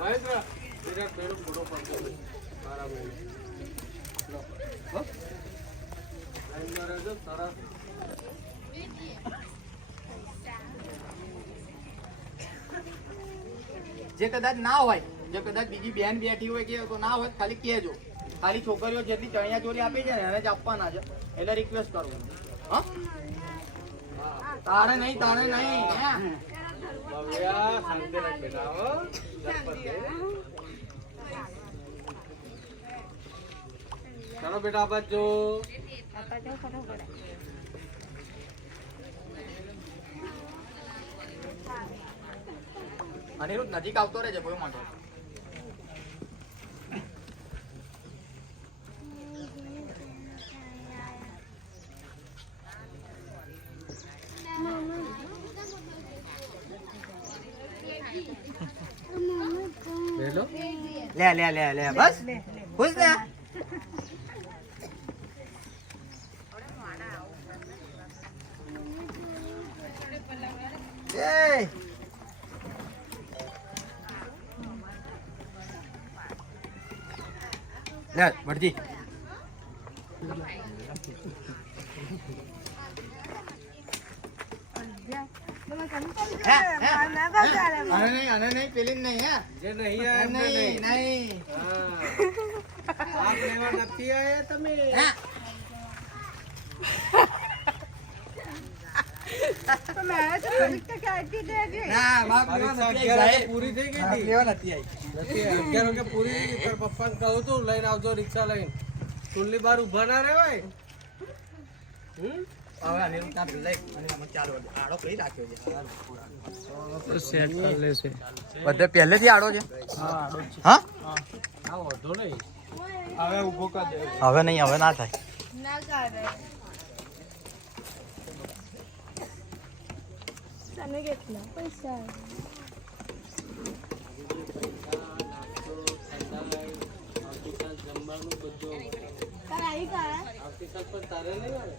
મહેન્દ્ર તેરા પેલો ફોટો પડતો મારા ભાઈ લો હો લાઈન માં રહેજો તારા જે કદાચ ના હોય, જે કદાચ બીજી બેન બેઠી હોય કે તો ના હોય ખાલી કહેજો. ખાલી છોકરીઓ જેટલી ચણિયા ચોરી આપી છે ને એને જ આપવાના છે એટલે રિક્વેસ્ટ કરું. હા તારે નહીં હે ભવ્યા શાંતિ રાખ બેટા હો ચાલો બેટા આબાદ જો અનિરુદ્ધ નજીક આવતો રહેજે કોઈ માંગો. લે બસ ખુશ ને લે વડજી આને નહીં પેલી નહીં હે જે નહીં આયા એમને નહીં હા આપ લેવા નથી આયા તમે પૂરી થઈ ગઈ હતી નથી આવી 11 વાગે પૂરી થઈ ગઈ. પપ્પાને કહું તું લઈને આવજો રિક્ષા લઈને ટુલ્લી બાર ઉભા ના રહેવાય. હવે અનિરુદ્ધ ના લઈ અને અમે ચાલો આડો કઈ રાખ્યો છે સેટ કરી લેશે બધે પહેલેથી આડો છે. હા આડો છે. હા હા વધો નહીં હવે ઊભો કર દે હવે નહીં, હવે ના થાય. તને કેટલા પૈસા જમવાનું બધું તારા આવી ગયા આવતીકાલ પણ તારે નહીં આવે.